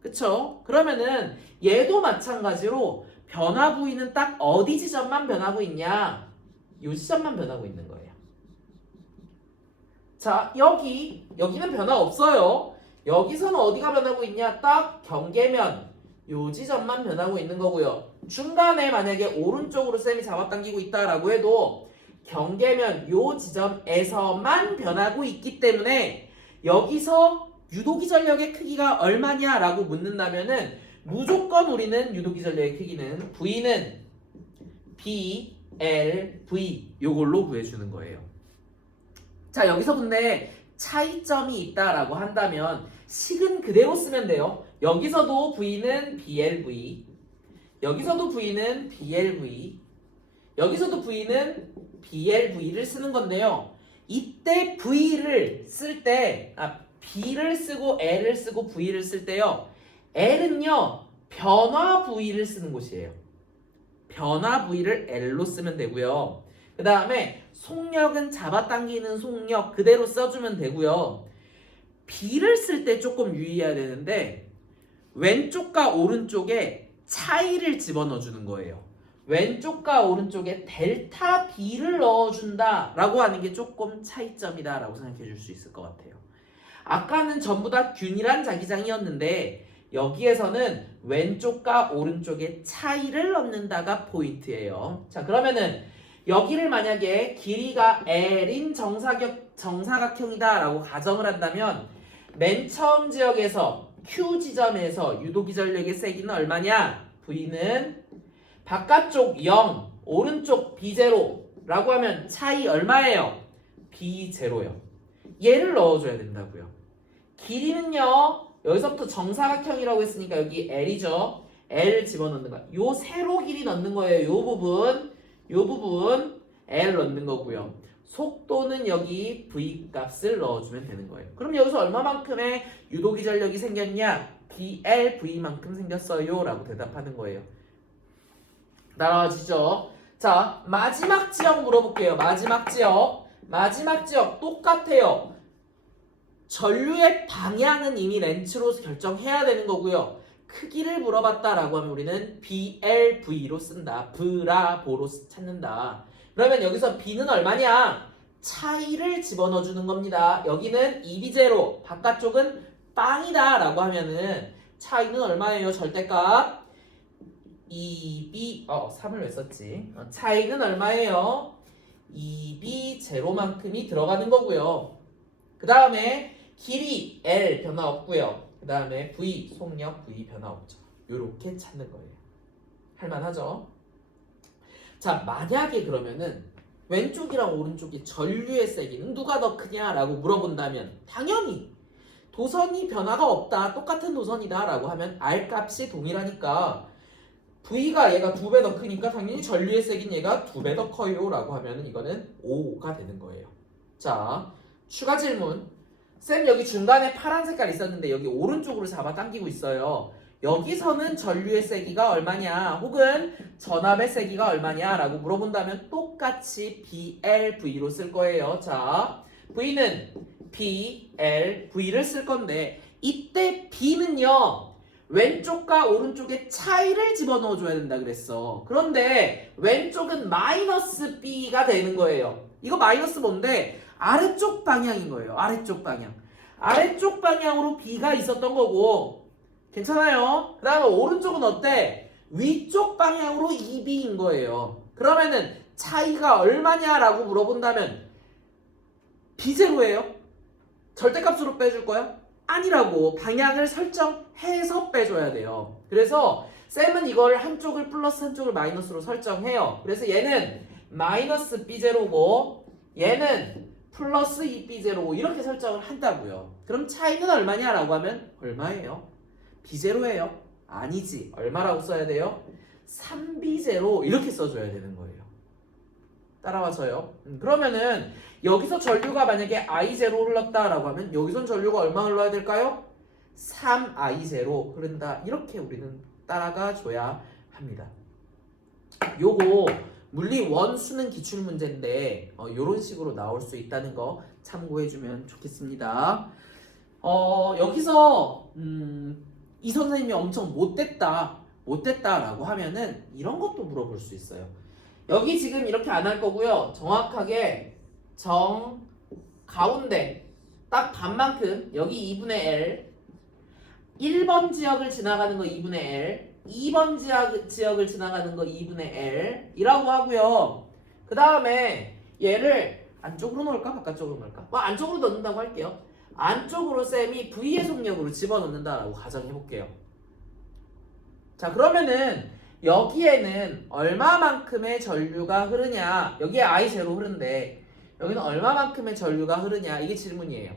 그쵸? 그러면은 얘도 마찬가지로 변화 부위는 딱 어디 지점만 변하고 있냐? 요 지점만 변하고 있는 거예요. 자, 여기는 변화 없어요. 여기서는 어디가 변하고 있냐? 딱 경계면 요 지점만 변하고 있는 거고요. 중간에 만약에 오른쪽으로 쌤이 잡아당기고 있다라고 해도 경계면 요 지점에서만 변하고 있기 때문에 여기서 유도기 전력의 크기가 얼마냐라고 묻는다면은 무조건 우리는 유도기 전력의 크기는 V는 B, L, V 요걸로 구해주는 거예요. 자, 여기서 근데 차이점이 있다라고 한다면 식은 그대로 쓰면 돼요. 여기서도 V는 BLV, 여기서도 V는 BLV, 여기서도 V는 BLV를 쓰는 건데요. 이때 V를 쓸 때, B를 쓰고 L을 쓰고 V를 쓸 때요. L은요, 변화 V를 쓰는 곳이에요. 변화 V를 L로 쓰면 되고요. 그 다음에 속력은 잡아당기는 속력 그대로 써주면 되고요. B를 쓸 때 조금 유의해야 되는데 왼쪽과 오른쪽에 차이를 집어넣어주는 거예요. 왼쪽과 오른쪽에 델타 B를 넣어준다 라고 하는 게 조금 차이점이다 라고 생각해 줄 수 있을 것 같아요. 아까는 전부 다 균일한 자기장이었는데 여기에서는 왼쪽과 오른쪽에 차이를 넣는다가 포인트예요. 자, 그러면은 여기를 만약에 길이가 L인 정사각형이다 라고 가정을 한다면 맨 처음 지역에서 Q 지점에서 유도기 전력의 세기는 얼마냐? V는 바깥쪽 0, 오른쪽 B0 라고 하면 차이 얼마예요? B0요. 얘를 넣어줘야 된다고요. 길이는요, 여기서부터 정사각형이라고 했으니까 여기 L이죠. L 집어넣는 거야. 요 세로 길이 넣는 거예요. 요 부분 L 넣는 거고요. 속도는 여기 V 값을 넣어주면 되는 거예요. 그럼 여기서 얼마만큼의 유도기 전력이 생겼냐? BLV만큼 생겼어요 라고 대답하는 거예요. 따라와지죠? 자, 마지막 지역 물어볼게요. 마지막 지역 똑같아요. 전류의 방향은 이미 렌츠로 결정해야 되는 거고요. 크기를 물어봤다라고 하면 우리는 BLV로 쓴다. 브라보로 찾는다. 그러면 여기서 B는 얼마냐? 차이를 집어넣어주는 겁니다. 여기는 2B0, 바깥쪽은 빵이다 라고 하면은 차이는 얼마예요? 절대값 2B 3을 왜 썼지? 차이는 얼마예요? 2B0만큼이 들어가는 거고요. 그 다음에 길이 L 변화 없고요. 그 다음에 V 속력 V 변화 없죠. 요렇게 찾는 거예요. 할만하죠? 자, 만약에 그러면은 왼쪽이랑 오른쪽이 전류의 세기는 누가 더 크냐라고 물어본다면 당연히 도선이 변화가 없다. 똑같은 도선이다 라고 하면 R 값이 동일하니까 V가 얘가 2배 더 크니까 당연히 전류의 세기는 얘가 2배 더 커요 라고 하면 이거는 5가 되는 거예요. 자, 추가 질문. 쌤 여기 중간에 파란 색깔 있었는데 여기 오른쪽으로 잡아당기고 있어요. 여기서는 전류의 세기가 얼마냐 혹은 전압의 세기가 얼마냐 라고 물어본다면 똑같이 BLV로 쓸 거예요. 자, V는 BLV를 쓸 건데 이때 B는요 왼쪽과 오른쪽의 차이를 집어넣어 줘야 된다 그랬어. 그런데 왼쪽은 마이너스 B가 되는 거예요. 이거 마이너스 뭔데? 아래쪽 방향인 거예요. 아래쪽 방향. 아래쪽 방향으로 B가 있었던 거고 괜찮아요? 그 다음에 오른쪽은 어때? 위쪽 방향으로 2B인 거예요. 그러면은 차이가 얼마냐라고 물어본다면 B0예요? 절대값으로 빼줄 거야? 아니라고. 방향을 설정해서 빼줘야 돼요. 그래서 쌤은 이걸 한쪽을 플러스 한쪽을 마이너스로 설정해요. 그래서 얘는 마이너스 B0고 얘는 플러스 2B0고 이렇게 설정을 한다고요. 그럼 차이는 얼마냐라고 하면 얼마예요? B0예요? 아니지. 얼마라고 써야 돼요? 3B0 이렇게 써줘야 되는 거예요. 따라와서요. 그러면은 여기서 전류가 만약에 I0 흘렀다라고 하면 여기선 전류가 얼마 흘러야 될까요? 3I0 흐른다. 이렇게 우리는 따라가 줘야 합니다. 요거 물리 원수능 기출 문제인데 요런 식으로 나올 수 있다는 거 참고해주면 좋겠습니다. 여기서 이 선생님이 엄청 못됐다라고 하면은 이런 것도 물어볼 수 있어요. 여기 지금 이렇게 안 할 거고요. 정확하게 가운데 딱 반만큼 여기 2분의 L 1번 지역을 지나가는 거 2분의 L 2번 지역을 지나가는 거 2분의 L 이라고 하고요. 그 다음에 얘를 안쪽으로 넣을까 바깥쪽으로 넣을까? 안쪽으로 넣는다고 할게요. 안쪽으로 쌤이 V의 속력으로 집어넣는다라고 가정해 볼게요. 자, 그러면은 여기에는 얼마만큼의 전류가 흐르냐? 여기에 I0 흐른데 여기는 얼마만큼의 전류가 흐르냐? 이게 질문이에요.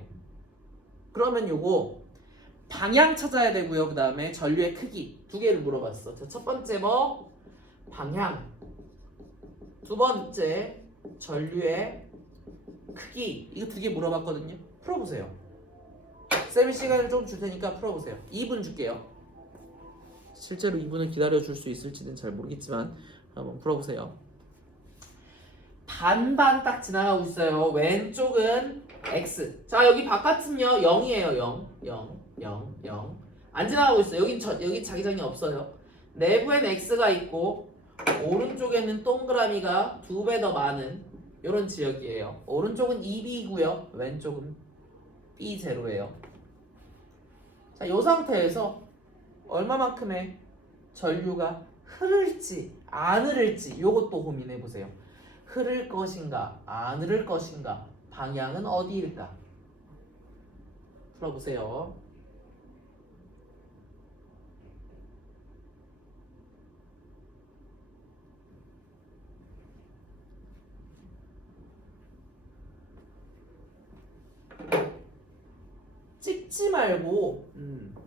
그러면 요거 방향 찾아야 되고요. 그 다음에 전류의 크기 두 개를 물어봤어. 자, 첫 번째 뭐? 방향. 두 번째 전류의 크기. 이거 두 개 물어봤거든요. 풀어보세요. 쌤이 시간을 좀 줄 테니까 풀어보세요. 2분 줄게요. 실제로 2분을 기다려줄 수 있을지는 잘 모르겠지만 한번 풀어보세요. 반반 딱 지나가고 있어요. 왼쪽은 X. 자, 여기 바깥은요 0이에요. 0. 안 지나가고 있어요. 여기 자기장이 없어요. 내부엔 X가 있고 오른쪽에는 동그라미가 2배 더 많은 이런 지역이에요. 오른쪽은 2B이고요. 왼쪽은 B0예요. 자, 이 상태에서 얼마만큼의 전류가 흐를지 안 흐를지 이것도 고민해 보세요. 흐를 것인가 안 흐를 것인가 방향은 어디일까? 풀어보세요.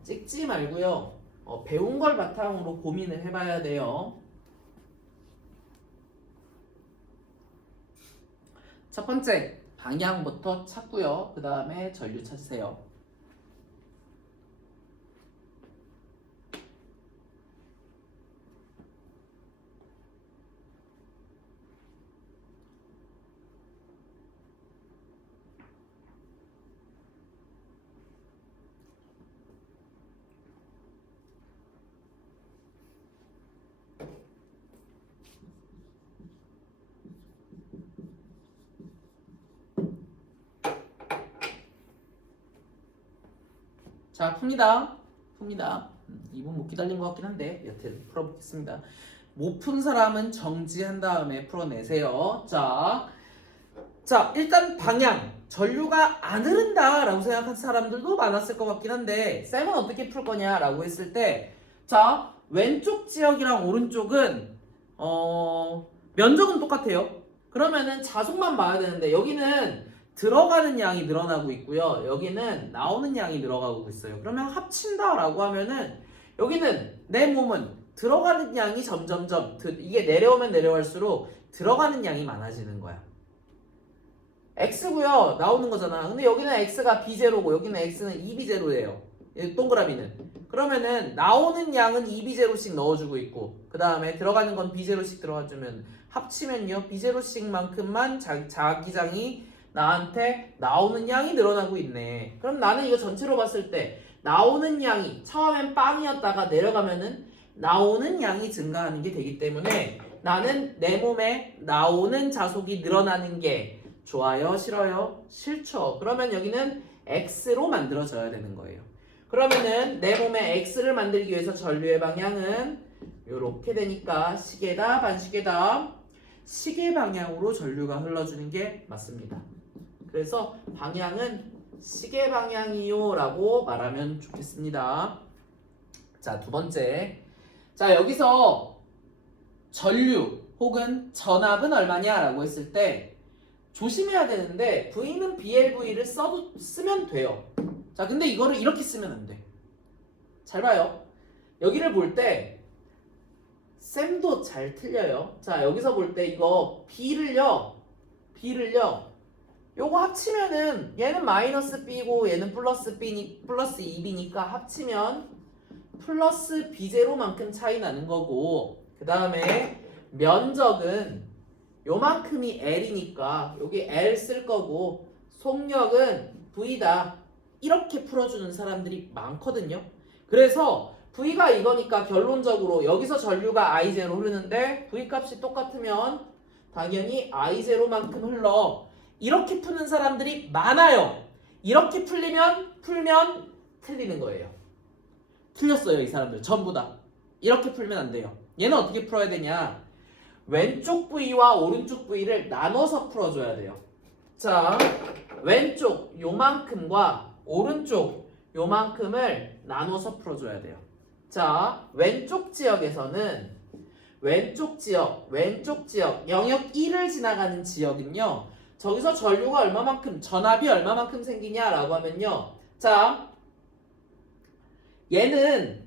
찍지 말고요. 배운 걸 바탕으로 고민을 해봐야 돼요. 첫 번째 방향부터 찾고요. 그 다음에 전류 찾으세요. 자, 풉니다. 2분 못 기다린 것 같긴 한데 여튼 풀어보겠습니다. 못 푼 사람은 정지한 다음에 풀어내세요. 자, 일단 방향. 전류가 안 흐른다 라고 생각한 사람들도 많았을 것 같긴 한데 쌤은 어떻게 풀 거냐 라고 했을 때 자, 왼쪽 지역이랑 오른쪽은 면적은 똑같아요. 그러면은 자속만 봐야 되는데 여기는 들어가는 양이 늘어나고 있고요. 여기는 나오는 양이 늘어가고 있어요. 그러면 합친다라고 하면은 여기는 내 몸은 들어가는 양이 점점점 이게 내려오면 내려갈수록 들어가는 양이 많아지는 거야. x고요. 나오는 거잖아. 근데 여기는 x가 b0고 여기는 x는 2b0예요. 동그라미는. 그러면은 나오는 양은 2b0씩 넣어주고 있고 그 다음에 들어가는 건 b0씩 들어가주면 합치면요. b0씩만큼만 자기장이 나한테 나오는 양이 늘어나고 있네. 그럼 나는 이거 전체로 봤을 때 나오는 양이 처음엔 빵이었다가 내려가면은 나오는 양이 증가하는 게 되기 때문에 나는 내 몸에 나오는 자속이 늘어나는 게 좋아요? 싫어요? 싫죠. 그러면 여기는 x로 만들어져야 되는 거예요. 그러면은 내 몸에 x를 만들기 위해서 전류의 방향은 이렇게 되니까 시계다 반시계다 시계 방향으로 전류가 흘러주는 게 맞습니다. 그래서 방향은 시계 방향이요 라고 말하면 좋겠습니다. 자, 두 번째. 자, 여기서 전류 혹은 전압은 얼마냐 라고 했을 때 조심해야 되는데 V는 BLV를 쓰면 돼요. 자, 근데 이거를 이렇게 쓰면 안 돼. 잘 봐요. 여기를 볼 때 쌤도 잘 틀려요. 자, 여기서 볼 때 이거 B를요 요거 합치면은 얘는 마이너스 B고 얘는 플러스 2B니까 합치면 플러스 B0만큼 차이 나는 거고 그 다음에 면적은 요만큼이 L이니까 여기 L 쓸 거고 속력은 V다 이렇게 풀어주는 사람들이 많거든요. 그래서 V가 이거니까 결론적으로 여기서 전류가 I0 흐르는데 V 값이 똑같으면 당연히 I0만큼 흘러 이렇게 푸는 사람들이 많아요. 이렇게 풀면 틀리는 거예요. 틀렸어요. 이 사람들 전부 다. 이렇게 풀면 안 돼요. 얘는 어떻게 풀어야 되냐? 왼쪽 V와 오른쪽 V를 나눠서 풀어줘야 돼요. 자, 왼쪽 요만큼과 오른쪽 요만큼을 나눠서 풀어줘야 돼요. 자, 왼쪽 지역에서는 왼쪽 지역 영역 1을 지나가는 지역은요. 저기서 전류가 얼마만큼 전압이 얼마만큼 생기냐라고 하면요. 자, 얘는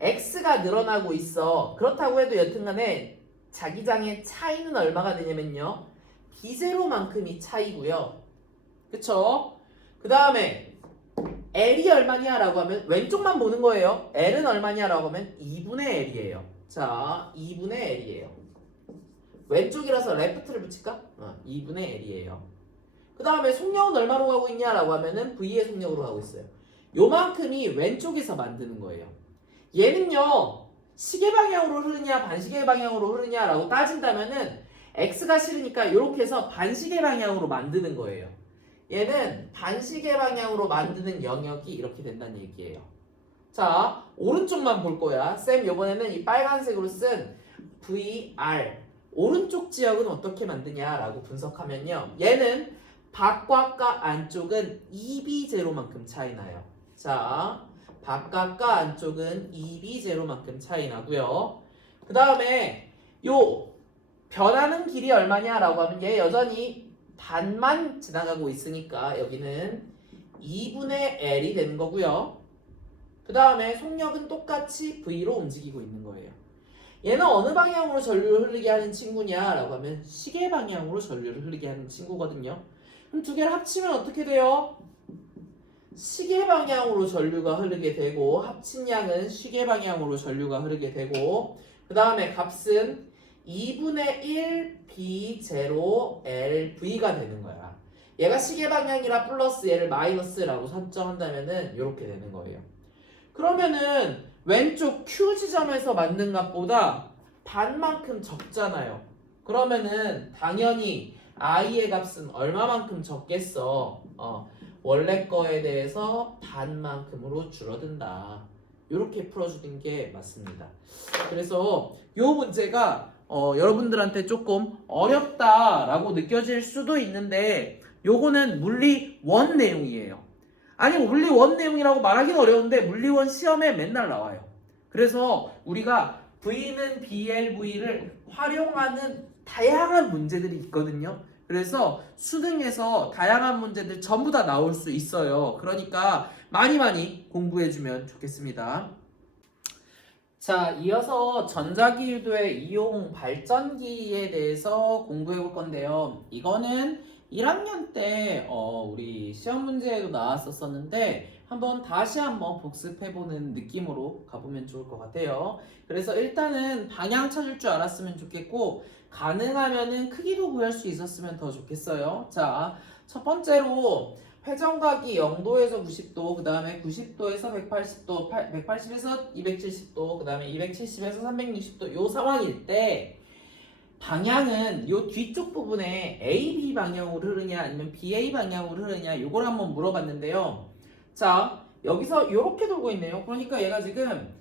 x가 늘어나고 있어. 그렇다고 해도 여튼간에 자기장의 차이는 얼마가 되냐면요. B0만큼이 차이고요. 그쵸? 그 다음에 L이 얼마냐라고 하면 왼쪽만 보는 거예요. L은 얼마냐라고 하면 2분의 L이에요. 자, 2분의 L이에요. 왼쪽이라서 레프트를 붙일까? 2분의 L이에요. 그 다음에 속력은 얼마로 가고 있냐라고 하면은 V의 속력으로 가고 있어요. 요만큼이 왼쪽에서 만드는 거예요. 얘는요 시계 방향으로 흐르냐 반시계 방향으로 흐르냐라고 따진다면은 X가 싫으니까 이렇게 해서 반시계 방향으로 만드는 거예요. 얘는 반시계 방향으로 만드는 영역이 이렇게 된다는 얘기예요. 자, 오른쪽만 볼 거야. 쌤 이번에는 이 빨간색으로 쓴 VR 오른쪽 지역은 어떻게 만드냐라고 분석하면요. 얘는 바깥과 안쪽은 2B0만큼 차이 나요. 자, 바깥과 안쪽은 2B0만큼 차이 나고요. 그 다음에 요 변하는 길이 얼마냐라고 하면 얘 여전히 반만 지나가고 있으니까 여기는 2분의 L이 되는 거고요. 그 다음에 속력은 똑같이 V로 움직이고 있는 거예요. 얘는 어느 방향으로 전류를 흐르게 하는 친구냐라고 하면 시계 방향으로 전류를 흐르게 하는 친구거든요. 그럼 두 개를 합치면 어떻게 돼요? 시계 방향으로 전류가 흐르게 되고 합친 양은 시계 방향으로 전류가 흐르게 되고 그 다음에 값은 2분의 1 B0 LV가 되는 거야. 얘가 시계 방향이라 플러스 얘를 마이너스라고 설정한다면은 이렇게 되는 거예요. 그러면은 왼쪽 Q 지점에서 만든 값보다 반만큼 적잖아요. 그러면은 당연히 I의 값은 얼마만큼 적겠어? 원래 거에 대해서 반만큼으로 줄어든다. 이렇게 풀어주는 게 맞습니다. 그래서 이 문제가 여러분들한테 조금 어렵다라고 느껴질 수도 있는데 요거는 물리 1 내용이에요. 아니 물리 1 내용이라고 말하기는 어려운데 물리 1 시험에 맨날 나와요. 그래서 우리가 V는 BLV를 활용하는 다양한 문제들이 있거든요. 그래서 수능에서 다양한 문제들 전부 다 나올 수 있어요. 그러니까 많이 공부해주면 좋겠습니다. 자, 이어서 전자기유도의 이용 발전기에 대해서 공부해 볼 건데요. 이거는 1학년 때 우리 시험 문제에도 나왔었는데 다시 한번 복습해 보는 느낌으로 가보면 좋을 것 같아요. 그래서 일단은 방향 찾을 줄 알았으면 좋겠고 가능하면은 크기도 구할 수 있었으면 더 좋겠어요. 자, 첫 번째로 회전각이 0도에서 90도, 그 다음에 90도에서 180도, 180에서 270도, 그 다음에 270에서 360도 요 상황일 때 방향은 요 뒤쪽 부분에 AB 방향으로 흐르냐 아니면 BA 방향으로 흐르냐 요걸 한번 물어봤는데요. 자, 여기서 이렇게 돌고 있네요. 그러니까 얘가 지금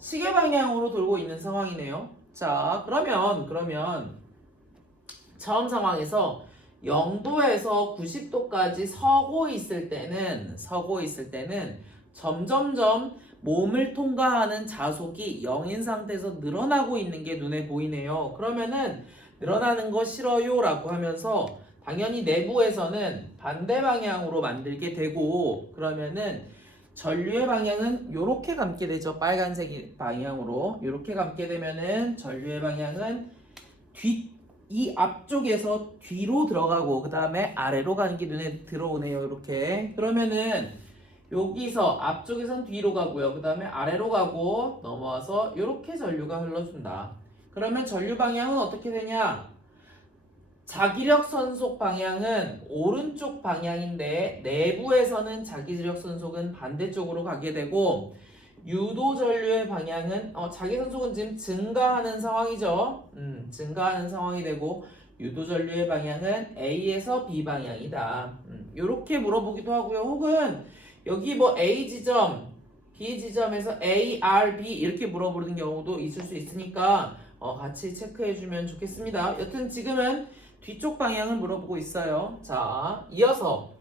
시계 방향으로 돌고 있는 상황이네요. 자, 그러면 처음 상황에서 0도에서 90도까지 서고 있을 때는 점점점 몸을 통과하는 자속이 0인 상태에서 늘어나고 있는 게 눈에 보이네요. 그러면은 늘어나는 거 싫어요 라고 하면서 당연히 내부에서는 반대 방향으로 만들게 되고 그러면은 전류의 방향은 이렇게 감게 되죠. 빨간색 방향으로 이렇게 감게 되면은 전류의 방향은 이 앞쪽에서 뒤로 들어가고 그 다음에 아래로 가는 게 눈에 들어오네요. 이렇게 그러면은 여기서 앞쪽에선 뒤로 가고요. 그 다음에 아래로 가고 넘어와서 이렇게 전류가 흘러준다. 그러면 전류 방향은 어떻게 되냐? 자기력 선속 방향은 오른쪽 방향인데 내부에서는 자기력 선속은 반대쪽으로 가게 되고 유도 전류의 방향은 자기 선속은 지금 증가하는 상황이죠. 증가하는 상황이 되고 유도 전류의 방향은 A에서 B 방향이다. 이렇게 물어보기도 하고요. 혹은 여기 뭐 A 지점, B 지점에서 A, R, B 이렇게 물어보는 경우도 있을 수 있으니까 같이 체크해주면 좋겠습니다. 여튼 지금은 뒤쪽 방향을 물어보고 있어요. 자, 이어서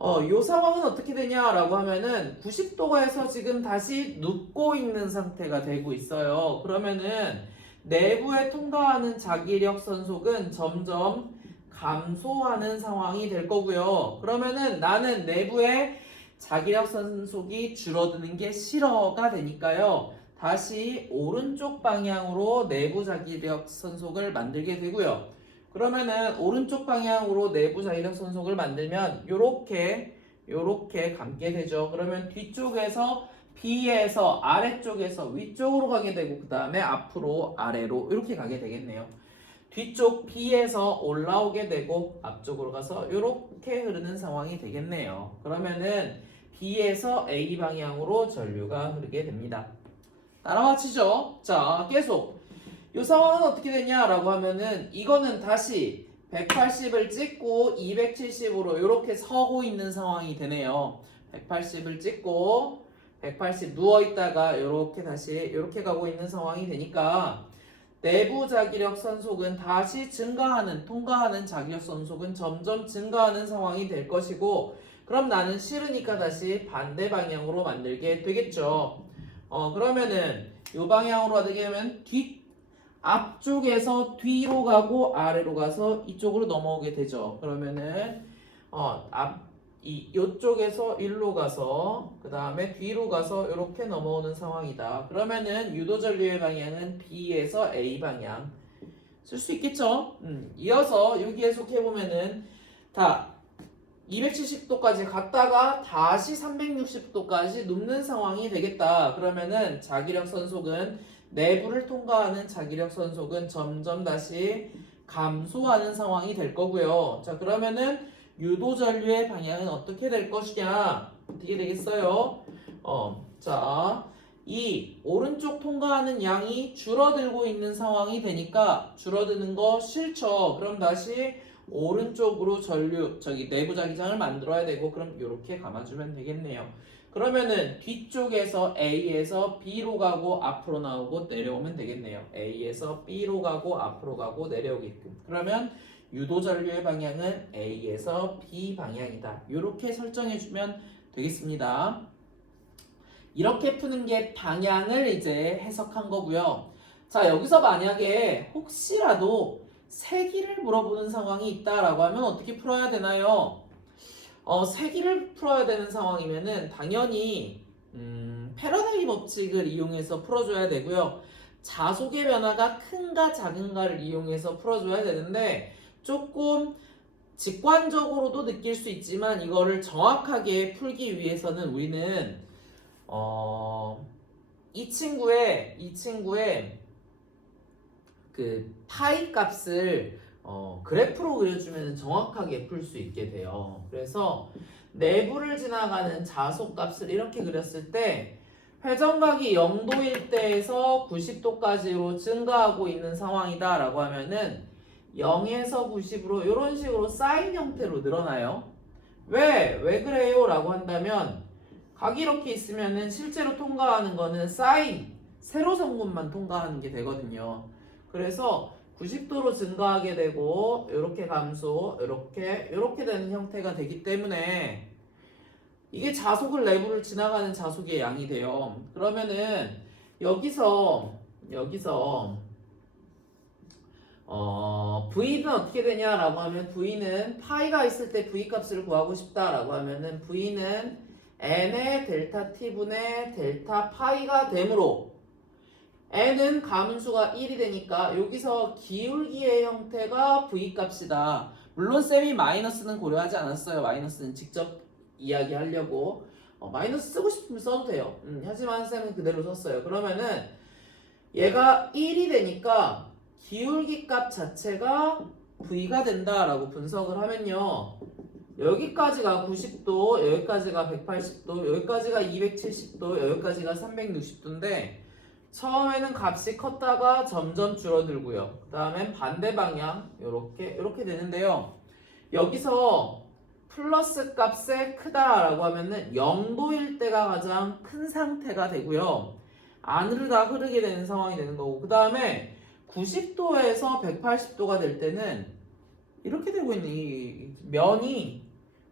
요 상황은 어떻게 되냐라고 하면은 90도가에서 지금 다시 눕고 있는 상태가 되고 있어요. 그러면은 내부에 통과하는 자기력 선속은 점점 감소하는 상황이 될 거고요. 그러면은 나는 내부에 자기력 선속이 줄어드는 게 싫어가 되니까요. 다시 오른쪽 방향으로 내부 자기력 선속을 만들게 되고요. 그러면은 오른쪽 방향으로 내부 자기력 선속을 만들면 요렇게 감게 되죠. 그러면 뒤쪽에서 B에서 아래쪽에서 위쪽으로 가게 되고 그 다음에 앞으로 아래로 이렇게 가게 되겠네요. 뒤쪽 B에서 올라오게 되고 앞쪽으로 가서 이렇게 흐르는 상황이 되겠네요. 그러면은 B에서 A 방향으로 전류가 흐르게 됩니다. 따라와 치죠. 자, 계속 이 상황은 어떻게 되냐라고 하면은 이거는 다시 180을 찍고 270으로 이렇게 서고 있는 상황이 되네요. 180을 찍고 180 누워 있다가 이렇게 다시 이렇게 가고 있는 상황이 되니까 내부 자기력 선속은 다시 통과하는 자기력 선속은 점점 증가하는 상황이 될 것이고 그럼 나는 싫으니까 다시 반대 방향으로 만들게 되겠죠. 그러면은 이 방향으로 하게 되면 앞쪽에서 뒤로 가고 아래로 가서 이쪽으로 넘어오게 되죠. 그러면은 이쪽에서 일로 가서 그 다음에 뒤로 가서 이렇게 넘어오는 상황이다. 그러면은 유도 전류의 방향은 B에서 A 방향 쓸 수 있겠죠. 이어서 여기 해석해 보면은 다 270도까지 갔다가 다시 360도까지 눕는 상황이 되겠다. 그러면은 자기력 선속은 내부를 통과하는 자기력 선속은 점점 다시 감소하는 상황이 될 거고요. 자, 그러면은 유도 전류의 방향은 어떻게 될 것이냐? 어떻게 되겠어요? 자, 이 오른쪽 통과하는 양이 줄어들고 있는 상황이 되니까 줄어드는 거 싫죠. 그럼 다시 오른쪽으로 내부 자기장을 만들어야 되고 그럼 이렇게 감아주면 되겠네요. 그러면은 뒤쪽에서 A에서 B로 가고 앞으로 나오고 내려오면 되겠네요. A에서 B로 가고 앞으로 가고 내려오게끔. 그러면 유도 전류의 방향은 A에서 B 방향이다. 이렇게 설정해주면 되겠습니다. 이렇게 푸는 게 방향을 이제 해석한 거고요. 자, 여기서 만약에 혹시라도 세기를 물어보는 상황이 있다라고 하면 어떻게 풀어야 되나요? 세기를 풀어야 되는 상황이면은 당연히 패러다기 법칙을 이용해서 풀어줘야 되고요. 자속의 변화가 큰가 작은가를 이용해서 풀어줘야 되는데 조금 직관적으로도 느낄 수 있지만 이거를 정확하게 풀기 위해서는 우리는 이 친구의 그 파이 값을 그래프로 그려주면 정확하게 풀 수 있게 돼요. 그래서 내부를 지나가는 자속값을 이렇게 그렸을 때 회전각이 0도일 때에서 90도까지로 증가하고 있는 상황이다 라고 하면은 0에서 90으로 이런 식으로 사인 형태로 늘어나요. 왜 그래요? 라고 한다면 각이 이렇게 있으면은 실제로 통과하는 거는 사인 세로선분만 통과하는 게 되거든요. 그래서 90도로 증가하게 되고 이렇게 감소 이렇게 되는 형태가 되기 때문에 이게 자속을 내부를 지나가는 자속의 양이 돼요. 그러면은 여기서 V는 어떻게 되냐라고 하면 V는 파이가 있을 때 V 값을 구하고 싶다라고 하면은 V는 n의 델타 t분의 델타 파이가 되므로 n은 가문수가 1이 되니까 여기서 기울기의 형태가 V 값이다. 물론 쌤이 마이너스는 고려하지 않았어요. 마이너스는 직접 이야기하려고 마이너스 쓰고 싶으면 써도 돼요. 하지만 쌤은 그대로 썼어요. 그러면은 얘가 1이 되니까 기울기 값 자체가 V가 된다라고 분석을 하면요. 여기까지가 90도, 여기까지가 180도, 여기까지가 270도, 여기까지가 360도인데 처음에는 값이 컸다가 점점 줄어들고요. 그 다음엔 반대 방향 이렇게 되는데요. 여기서 플러스 값에 크다라고 하면은 0도일 때가 가장 큰 상태가 되고요. 안으로 다 흐르게 되는 상황이 되는 거고 그 다음에 90도에서 180도가 될 때는 이렇게 되고 있는 이 면이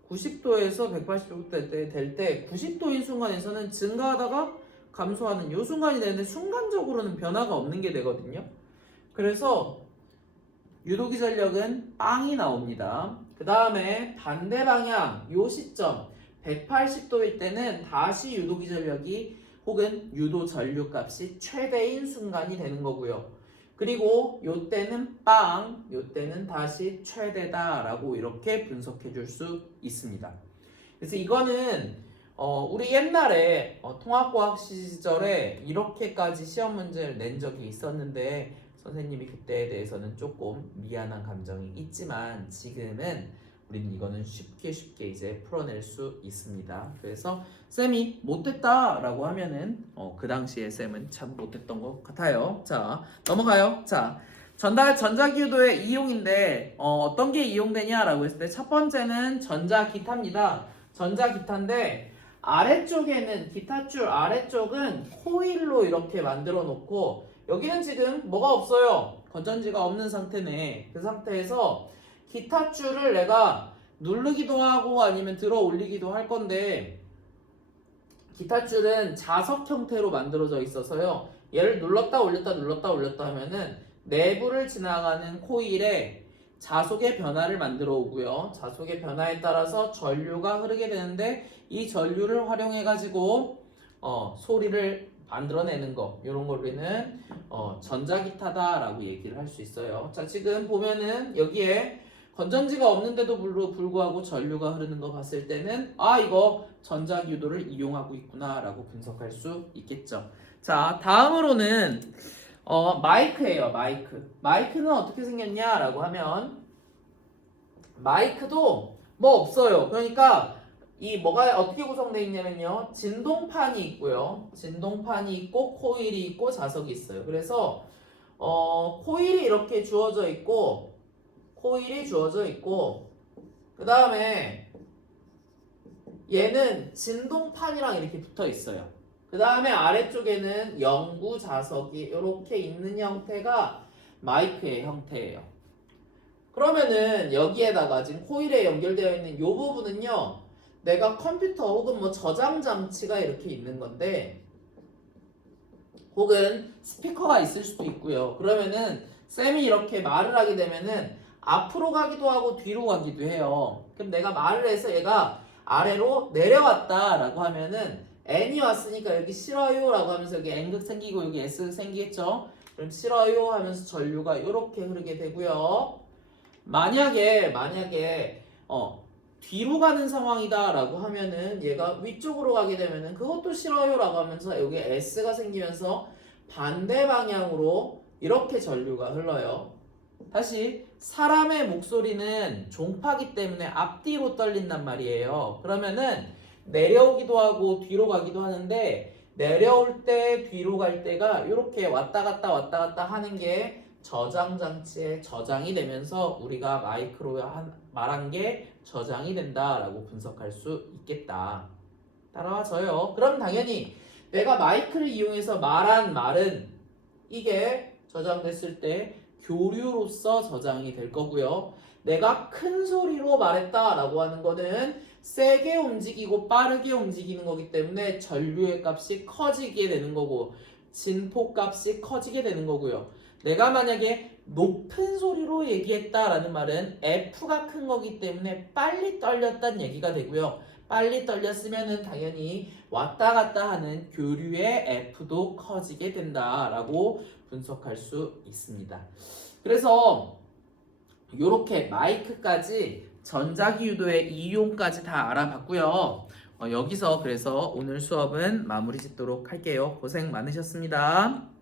90도에서 180도 될 때 90도인 순간에서는 증가하다가 감소하는 이 순간이 되는데 순간적으로는 변화가 없는 게 되거든요. 그래서 유도기 전력은 빵이 나옵니다. 그 다음에 반대 방향 요 시점 180도일 때는 다시 유도기 전력이 혹은 유도 전류 값이 최대인 순간이 되는 거고요. 그리고 요 때는 빵, 요 때는 다시 최대다라고 이렇게 분석해 줄 수 있습니다. 그래서 이거는 우리 옛날에 통합과학 시절에 이렇게까지 시험 문제를 낸 적이 있었는데 선생님이 그때에 대해서는 조금 미안한 감정이 있지만 지금은 우리는 이거는 쉽게 이제 풀어낼 수 있습니다. 그래서 쌤이 못했다라고 하면은 그 당시에 쌤은 참 못했던 것 같아요. 자, 넘어가요. 자, 전자기유도의 이용인데 어떤 게 이용되냐라고 했을 때 첫 번째는 전자기타입니다. 전자기타인데 아래쪽에는 기타줄 아래쪽은 코일로 이렇게 만들어 놓고 여기는 지금 뭐가 없어요. 건전지가 없는 상태네. 그 상태에서 기타줄을 내가 누르기도 하고 아니면 들어 올리기도 할 건데 기타줄은 자석 형태로 만들어져 있어서요. 얘를 눌렀다 올렸다 하면은 내부를 지나가는 코일에 자속의 변화를 만들어 오고요. 자속의 변화에 따라서 전류가 흐르게 되는데 이 전류를 활용해 가지고 소리를 만들어내는 거 이런 걸 우리는 전자기타다라고 얘기를 할 수 있어요. 자, 지금 보면은 여기에 건전지가 없는데도 불구하고 전류가 흐르는 거 봤을 때는 이거 전자기유도를 이용하고 있구나 라고 분석할 수 있겠죠. 자, 다음으로는 마이크예요. 마이크는 어떻게 생겼냐 라고 하면 마이크도 뭐 없어요. 그러니까 이 뭐가 어떻게 구성되어 있냐면요. 진동판이 있고요. 진동판이 있고 코일이 있고 자석이 있어요. 그래서 코일이 이렇게 주어져 있고 그 다음에 얘는 진동판이랑 이렇게 붙어 있어요. 그 다음에 아래쪽에는 영구 자석이 이렇게 있는 형태가 마이크의 형태예요. 그러면은 여기에다가 지금 코일에 연결되어 있는 이 부분은요. 내가 컴퓨터 혹은 뭐 저장 장치가 이렇게 있는 건데 혹은 스피커가 있을 수도 있고요. 그러면은 쌤이 이렇게 말을 하게 되면은 앞으로 가기도 하고 뒤로 가기도 해요. 그럼 내가 말을 해서 얘가 아래로 내려왔다라고 하면은 n이 왔으니까 여기 싫어요 라고 하면서 여기 n극 생기고 여기 s극 생기겠죠. 그럼 싫어요 하면서 전류가 이렇게 흐르게 되고요. 만약에 뒤로 가는 상황이다 라고 하면은 얘가 위쪽으로 가게 되면은 그것도 싫어요 라고 하면서 여기 S가 생기면서 반대 방향으로 이렇게 전류가 흘러요. 다시 사람의 목소리는 종파기 때문에 앞뒤로 떨린단 말이에요. 그러면은 내려오기도 하고 뒤로 가기도 하는데 내려올 때 뒤로 갈 때가 이렇게 왔다 갔다 하는 게 저장 장치에 저장이 되면서 우리가 마이크로 말한 게 저장이 된다라고 분석할 수 있겠다. 따라와줘요. 그럼 당연히 내가 마이크를 이용해서 말한 말은 이게 저장됐을 때 교류로서 저장이 될 거고요. 내가 큰 소리로 말했다라고 하는 거는 세게 움직이고 빠르게 움직이는 거기 때문에 전류의 값이 커지게 되는 거고 진폭 값이 커지게 되는 거고요. 내가 만약에 높은 소리로 얘기했다라는 말은 F가 큰 거기 때문에 빨리 떨렸다는 얘기가 되고요. 빨리 떨렸으면은 당연히 왔다 갔다 하는 교류의 F도 커지게 된다라고 분석할 수 있습니다. 그래서 이렇게 마이크까지 전자기 유도의 이용까지 다 알아봤고요. 여기서 그래서 오늘 수업은 마무리 짓도록 할게요. 고생 많으셨습니다.